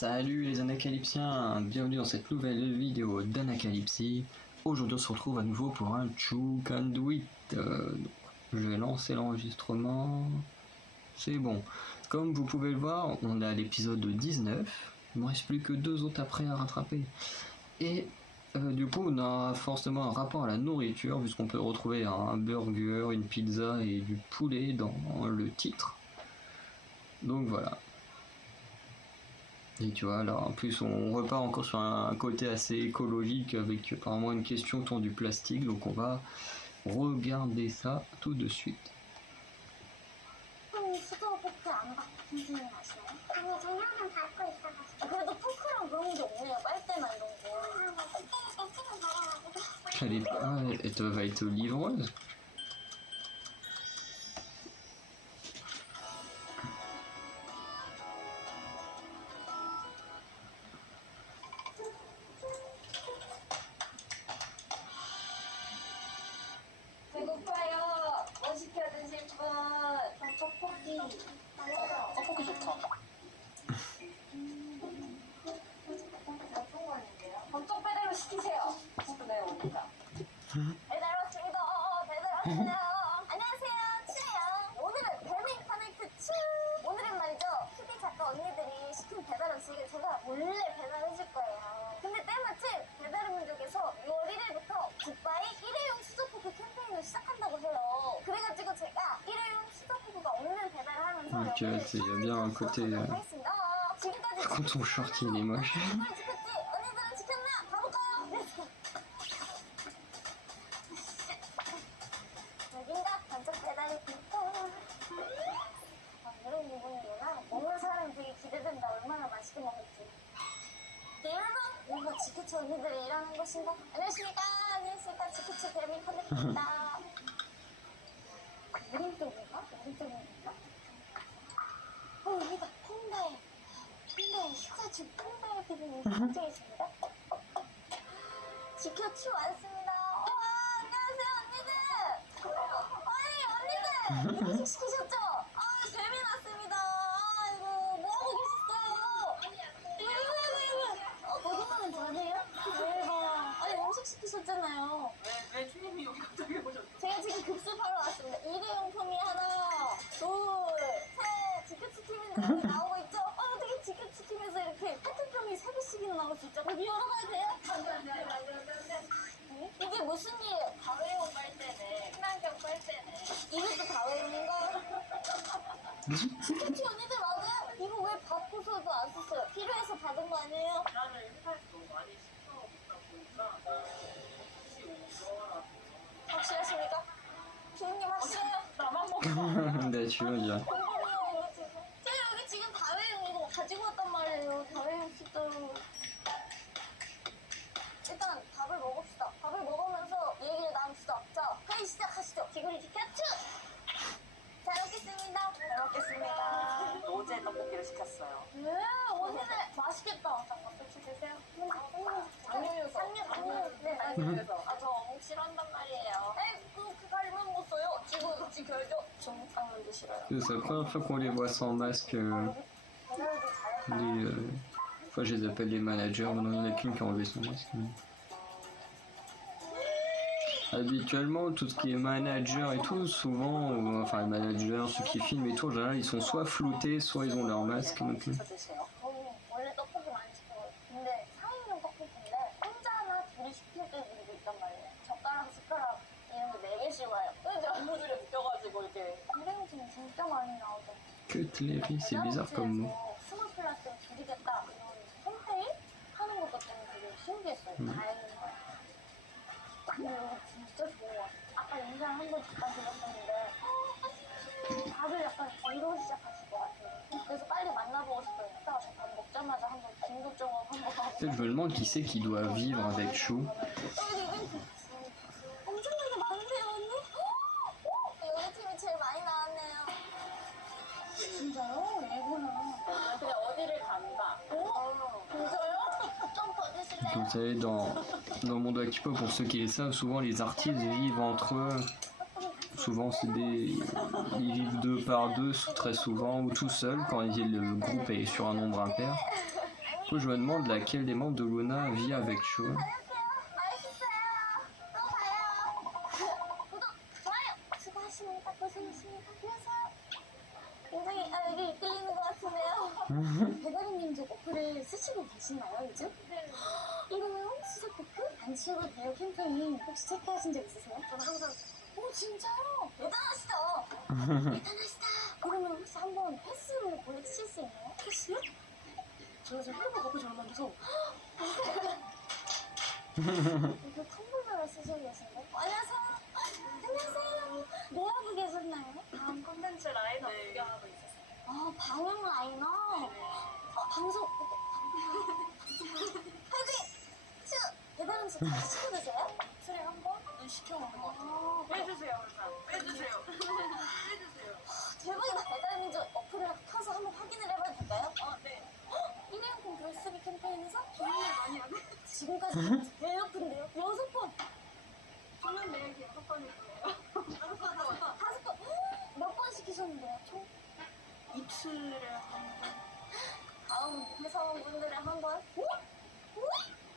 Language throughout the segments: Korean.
Salut les Anacalypsiens, bienvenue dans cette nouvelle vidéo d'Anacalypsie. Aujourd'hui on se retrouve à nouveau pour un Chook and Do It. Je vais lancer l'enregistrement. C'est bon. Comme vous pouvez le voir, on est à l'épisode 19. Il ne me reste plus que 2 autres après à rattraper. Et du coup on a forcément un rapport à la nourriture, puisqu'on peut retrouver un burger, une pizza et du poulet dans le titre. Donc voilà. Et tu vois, là en plus on repart encore sur un côté assez écologique avec apparemment une question autour du plastique, donc on va regarder ça tout de suite. Elle va être livreuse. 떡볶이 좋다. 법적 배달로 시키세요. 10분에 옵니다. 배달 왔습니다. 배달 왔어요. 안녕하세요. 츄예요. 오늘은 배민 커넥트 츄. 오늘은 말이죠. PD 작가 언니들이 시킨 배달 음식을 제가 몰래 배달해줄 거예요. 근데 때마침 배달의민족에서 6월 1일부터 굿바이 일회용 수저포크 캠페인을 시작한다고 해요. 그래가지고 제가 일회용 수저포크가 없는 배달을 하면서 Ok, il y a bien un côté. Par contre, son short il est moche. 언니들은 지켰나? 가볼까요? 여긴가? 반짝 배달이 있고. 이런 기분이구나. 먹는 사람이 되게 기대된다. 얼마나 맛있게 먹을지. 네, 여러분! 이거 지크츠 언니들이 일하는 곳인가? 안녕하십니까? 안녕하십니까? 지크츠 배민 커넥트입니다. 오른쪽인가? 오른쪽인가? 여기다 폰다에 휴가중 폰다에 피디님 사진 있습니다. 지켜추 왔습니다. 와, 안녕하세요 언니들. 아니 언니들 음식 시키셨죠? 아, 배민 왔습니다. 아이고 뭐 하고 계셨어요? 이거 거짓말은 전이에요? 대박. 아니 음식 시키셨잖아요. 왜 주님이 여기 갑자기 오셨어? 제가 지금 급습하러 왔습니다. 일회용품이 하나, 둘, 셋. 지크츠 팀인데 나오고 있죠? 어떻게 지크츠 팀에서 이렇게 페트병이 3개씩이나 나올 수 있죠? 여기 열어봐도 돼요? 네? 이게 무슨 일이에요? 다회용 빨대네. 친환경 빨대네. 이것도 다회용인가요? 지크츠 언니들 맞아요? 이거 왜 받고서도 안 썼어요? 필요해서 받은 거 아니에요? 나는 회사에서 너무 많이 시켜 먹다 보니까 혹시 오더라도 확실하십니까? 주인님 확실해요? 나만 먹어. 네, 주연이야. 제가 여기 지금 다회용 이거 가지고 왔단 말이에요. 다회용 수저로. 일단 밥을 먹읍시다. 밥을 먹으면서 얘기를 나눕시다. 자, 회의 시작하시죠. 지구리 지켜츠! 잘 먹겠습니다. 잘 먹겠습니다. 어제 떡볶이를 시켰어요. 네, 오늘 맛있겠다. 잠깐 같이 드세요. 상류. 네, 그래서 저 어묵 싫어한단 말이에요. 그 가리면 못 써요. 지켜야죠. 중탕면도 싫어요. C'est la première fois qu'on les voit sans masque. Enfin, je les appelle les managers. Maintenant, il n'y en a qu'une qui a enlevé son masque. Mais... Habituellement, tout ce qui est manager et tout, souvent, enfin, les managers, ceux qui filment et tout, en général, ils sont soit floutés, soit ils ont leur masque. Donc, 드세요. 저는 원래 떡볶이 많이 시켜요. 근데 4인용 떡볶이인데 혼자나 둘이 시킬 때도 있단 말이에요. 젓가락, 숟가락 이런 거 4개씩 와요. 그죠? 고무줄에 묶여가지고 이렇게. 일회용품이 진짜 많이 나오죠. cutlery, c'est bizarre comme mot. 스몰 플라스틱 줄이겠다 이런 홈페이 하는 것도 때문에 되게 신기했어요. 다행인 거예요. 근데 여기 진짜 좋은 것 같아요. 아까 인상 한번 잠깐 들었었는데 다들 약간 이러고 시작하실 것 같아요. 그래서 빨리 만나보고 싶어요. 이따가 잠깐 먹자마자 한번 진도점업 한번 가고. Je me demande qui c'est qui doit vivre avec Chou. 여기 이벤트 엄청나게 많은데요, 언니? 여기 팀이 제일 많이 나왔네요. 진짜요? 예구나. 그냥 어디를 간다. 진짜요? 좀 더 드실래요? Vous savez, dans le monde Akipo, pour ceux qui le savent, souvent les artistes vivent entre eux. Souvent, ils vivent 2 par 2, très souvent, ou tout seuls, quand le groupe est sur un nombre impair. Coup, je me demande laquelle des membres de Luna vit avec Cho. 다녀올게요. 맛있었어요. 또 봐요. 구독, 좋아요. 수고하십니다. 고생하십니다. 안녕하세요. 굉장히 여기 이끌리는 것 같은데요. 배달의민족 어플을 쓰시고 계시나요, 요즘? 네. 일회용 수석 포크 반치고 대여 캠페인 혹시 체크하신 적 있으세요? 저는 항상 오 진짜요? 대단하시다. 대단하시다. 그러면 혹시 한번 패스로 보여주실 수 있나요? 패스요? 제가 지금 핸드폰 갖고 잘 만져서 이거 텀블러를 쓰시고 계신데? 안녕하세요. 안녕하세요. 뭐 하고 계셨나요? 다음 콘텐츠 라인업 네. 구경하고 있었어요. 아 방영 라이너. 방송. 화이팅! 슈! 배달 음식 잘 시켜 드세요? 술에 한 번은 시켜 먹는 것 같아요. 아, 빼주세요, 항상. 빼주세요. 빼주세요. 대박이다. 배달민족 어플을 켜서 한번 확인을 해봐도 될까요? 네. 일회용품 글쓰기 캠페인에서 돈을 많이 안 해. 지금까지 제일 높은데요? 6번! 저는 매일 그냥 섭관일 거예요. 다섯 번! 몇 번 시키셨는데요, 총? 입술에 한 번. 다음 회사원분들의 한 번. 오! 오!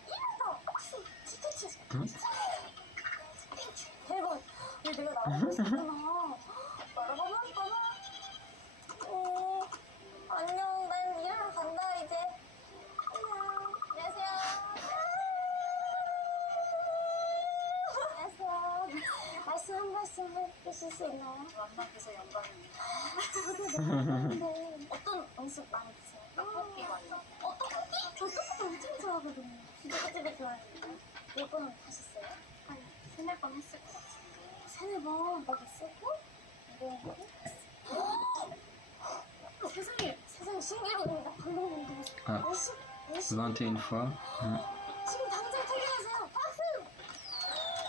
이랬어! 치치치. 응? 대박! 왜 내가 나오고 있었구나. 빠라바바바바. 안녕. 난 일하러 간다, 이제. 안녕. 안녕하세요. 안녕하세요. 말씀 한 말씀 해주실 수 있나요? 만나뵈서 영광입니다. 저도 너무 어떤 음식 많이 드세요? 떡볶이 많이 먹어요. 떡볶이? 저 떡볶이 엄청 좋아하거든요. 집에 좋아하는데. 몇 번 하셨어요? 한 3-4번 했을 것 같은데. 세네 번 먹었었고 이거 세상에 신기록입니다. 방금 아, 20 21 fois. 지금 당장 퇴근하세요. 박수!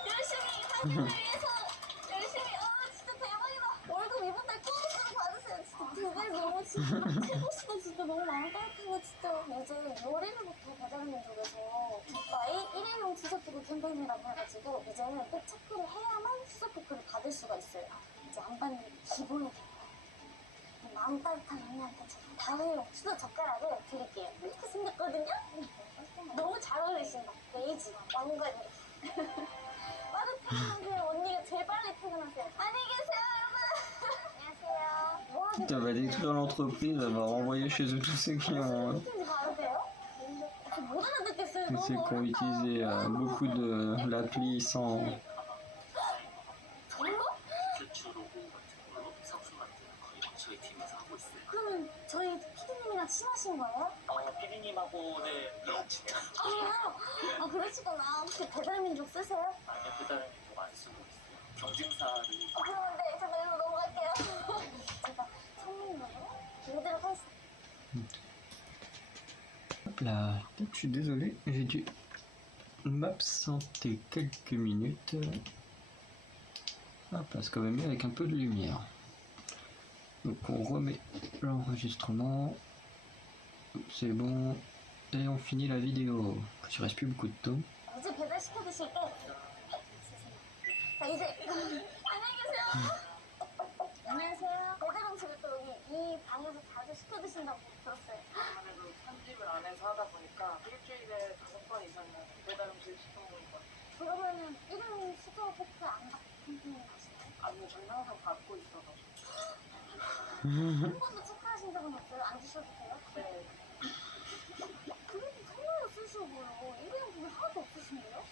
열심히 당신을 위해서 열심히 진짜 대박이다. 월급 이번 달 보너스로 받으세요. 진짜 대박 너무 진짜 최고시다. 진짜 너무 마음 따뜻하고 진짜 이제 월요일부터 배달민족에서 마이 일회용 수저포크 캠페인이라고 해가지고 이제는 꼭 체크를 해야만 수저포크를 받을 수가 있어요. 이제 안 받는 게 기본이 됐고 마음 따뜻한 언니한테 제가 다회용 수저 젓가락을 드릴게요. 이렇게 생겼거든요? 너무 잘 어울리신다. 베이지, 왕관이. 빠른 퇴근하세요. 언니가 제일 빨리 퇴근하세요. 안녕히 계세요, 여러분. 안녕하세요. 뭐 하세요? Putain, bah, détruire l'entreprise, elle va renvoyer chez eux tous ces clients 어떻게 바르세요? 못 알아듣겠어요. qui ont utilisé beaucoup de l'appli sans. 저요? 퓨처 로고 같은 걸로 상품 만드는 거의 저희 팀에서 하고 있어요. 그러면 저희 피디님이랑 친하신 거예요? 피디님하고는 친해요. 아, 그러시구나. 혹시 배달민족 쓰세요? 아니요, 배달은 좀 안 쓰고 있어요. 경쟁사를 그러면 네, 잠깐 일로 넘어갈게요. 제가 선물로 드리도록 하겠습니다. Hop là, je suis désolé, j'ai dû m'absenter quelques minutes. Hop là, c'est quand même mieux avec un peu de lumière. Donc on remet l'enregistrement. C'est bon. Et on finit la vidéo. Il ne reste plus beaucoup de temps. 이제 배달시켜 드실게. 자, 이제 안녕히 계세요. 안녕하세요. 배달 음식을 또 여기 이 방에서 자주 시켜 드신다고 들었어요. 아무래도 편집을 안에서 하다 보니까 일주일에 5번 이상은 배달 음식 시켜 먹을 것 같아요. 그러면은 일회용 수저 포크 안 받고 캠페인 가시나요? 아니요, 저는 항상 받고 있어가지고. 한 번도 체크하신 적은 없어요? 안 주셔도 돼요? 네. 그래도 선물로 쓰시고요. 일회용품이 하나도 없으신데요?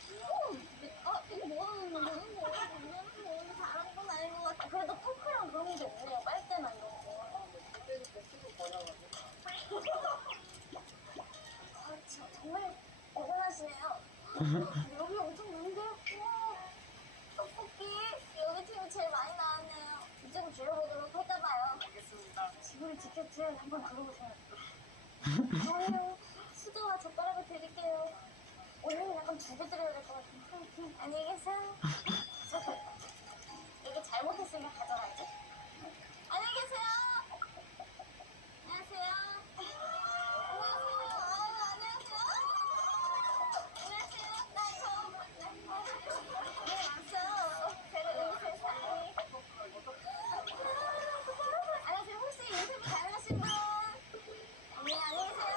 이거 뭐하는 거예요? 이거 잘하는 건 아닌 것 같아. 그래도 포크랑 그런 게 없네요. 빨대나 이런 거. 그때 쓰고 버려가지고. 그렇죠. 정말 대단하시네요. 여기 엄청 많은데요? 우와, 떡볶이. 여기 팀이 제일 많이 나왔네요. 이쪽으로 줄여보도록 할까봐요. 알겠습니다. 지구를 지켰지? 한번 들어보세요. 아유, 수저와 젓가락을 드릴게요. 오늘은 약간 두 개 드려야 될 것 같은데. 안녕히 계세요. 잠깐. 이게 잘못했으니까 가져가야지. 안녕히 계세요. 안녕하세요. 안녕하세요. 아유, 안녕하세요. 안녕하세요. 나 처음 봤네. 네, 왔어요. 제가 여기 세상에. 안녕하세요. 혹시 인터뷰 가능하신 분? 네, 안녕히 계세요.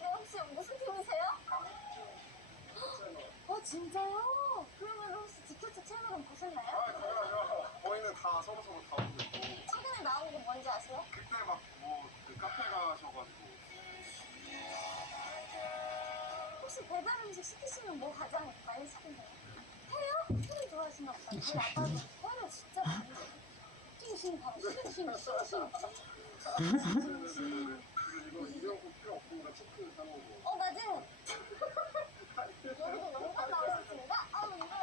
네, 진짜요? 그러면 혹시 디큐트 채널은 보셨나요? 당연하죠. 저희는 다 서로서로 다 보고 있고 최근에 나온 거 뭔지 아세요? 그때 막 뭐 그 카페 가셔가지고 혹시 배달 음식 시키시면 뭐 가장 많이 시키세요? 회요? 회 좋아하시나 보다. 저희 아빠도 회를 진짜 많이 먹어요. 싱싱 바로 싱싱 싱싱 이거 이명국 필요 없으니까 치킨 사는 거. 맞아요. 여기도 영상 나오셨습니다. 근데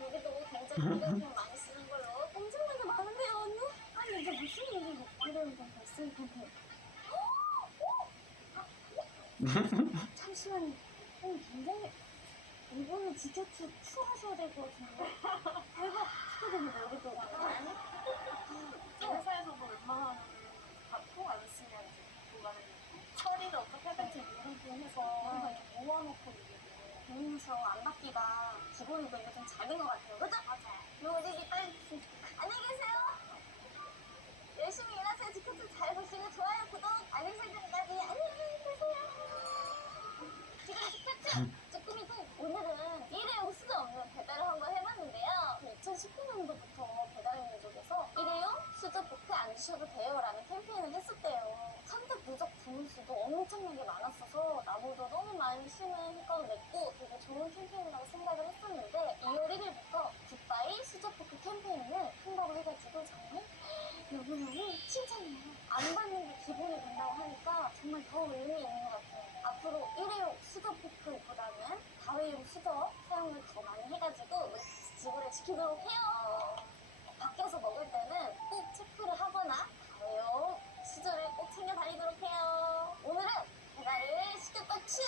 여기도 굉장히 이력을 많이 쓰는 걸로 엄청나게 많은데요, 언니? 아니 이게 무슨 일이고 이런 건 발생 컨텐츠. 잠시만요. 굉장히 이번에 디저트 추하셔야 될 것 같은데. 대박 축하드립니다. 여기도. 회사에서도 웬만하면 다통안 쓰면 이제 공간을 처리를 어떻게 하든지 이렇게 해서 뭔가 이렇게 모아놓고 배우면서 안 받기가 기본이고 이게 좀 잘 된 것 같아요. 그죠? 맞아요. 우리 빨리 안녕히 계세요. 열심히 일하세요. 디저트 잘 보시고 좋아요, 구독, 알림 설정까지 안녕히 계세요. 지금 디저트 쭈꾸미도 오늘은 일회용 수저 없는 배달을 한번 해봤는데요. 2019년도부터 배달의 민족에서 일회용 수저 뷔페 안 주셔도 돼요 라는 캠페인을 했었대요. 선택 누적 주문 수도 엄청나게 많았어서 나무도 너무 많이 심은 효과도 냈고 되게 좋은 캠페인이라고 생각을 했었는데 2월 1일부터 굿바이 수저 뷔페 캠페인을 한다고 해가지고 정말 너무너무 칭찬이에요. 안 받는 게 기본이 된다고 하니까 정말 더 의미 있는 것 같아요. 앞으로 일회용 수저 뷔페보다는 다회용 수저 사용을 더 많이 해가지고 지구를 지키도록 해요. 밖에서 먹을 때는 꼭 체크를 하거나 다회용 수저를 꼭 챙겨 다니도록 해요. 오늘은 배달을 시켰다 츄!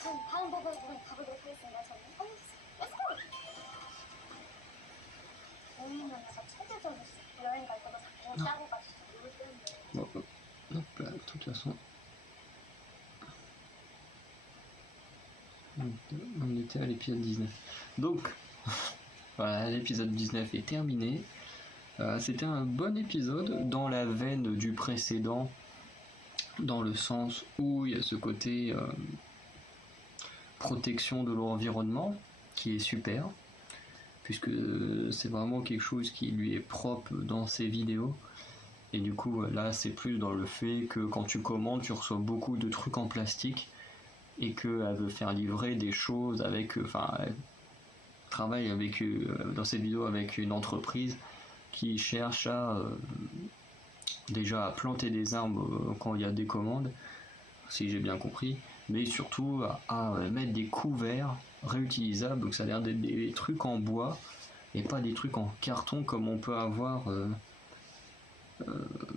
그럼 다음 배달 우리 가보도록 하겠습니다. 저는 안녕히 계세요. 렛츠고! 여행하면서 체계적으로 여행 갈 때도 자꾸 짜고 가시죠. Bon, hop là, de toute façon. On était à l'épisode 19. Donc, voilà, l'épisode 19 est terminé. C'était un bon épisode dans la veine du précédent, dans le sens où il y a ce côté protection de l'environnement qui est super, puisque c'est vraiment quelque chose qui lui est propre dans ses vidéos. Et du coup, là, c'est plus dans le fait que quand tu commandes, tu reçois beaucoup de trucs en plastique et qu'elle veut faire livrer des choses avec... Enfin, elle travaille avec, dans cette vidéo avec une entreprise qui cherche à... déjà à planter des arbres quand il y a des commandes, si j'ai bien compris, mais surtout à mettre des couverts réutilisables, donc ça a l'air d'être des trucs en bois et pas des trucs en carton comme on peut avoir...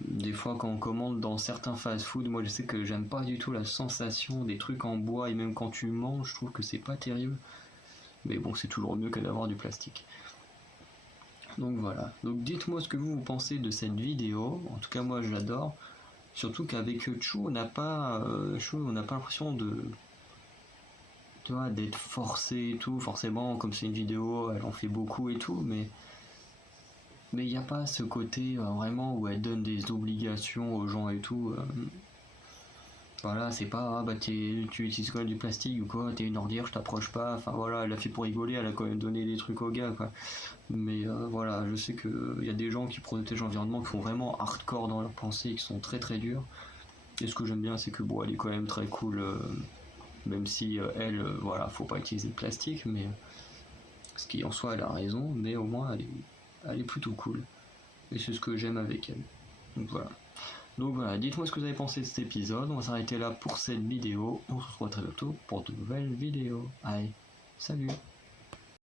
des fois quand on commande dans certains fast-food, moi je sais que j'aime pas du tout la sensation des trucs en bois et même quand tu manges, je trouve que c'est pas terrible. Mais bon, c'est toujours mieux que d'avoir du plastique. Donc voilà. Donc dites-moi ce que vous pensez de cette vidéo. En tout cas, moi j'adore. Surtout qu'avec Chou, on n'a pas, l'impression de, tu vois, d'être forcé et tout. Forcément, comme c'est une vidéo, elle en fait beaucoup et tout, mais il n'y a pas ce côté vraiment où elle donne des obligations aux gens et tout. Voilà, c'est pas tu utilises quoi du plastique ou quoi, t'es une ordure, je t'approche pas. Enfin voilà, elle a fait pour rigoler, elle a quand même donné des trucs aux gars quoi. Mais voilà, je sais qu'il y a des gens qui protègent l'environnement qui font vraiment hardcore dans leurs pensées et qui sont très très durs. Et ce que j'aime bien, c'est que bon, elle est quand même très cool, même si elle, voilà, faut pas utiliser de plastique, mais ce qui en soi, elle a raison, mais au moins elle est plutôt cool. Et c'est ce que j'aime avec elle. Donc voilà, dites-moi ce que vous avez pensé de cet épisode. On va s'arrêter là pour cette vidéo. On se retrouve très bientôt pour de nouvelles vidéos. Allez, salut!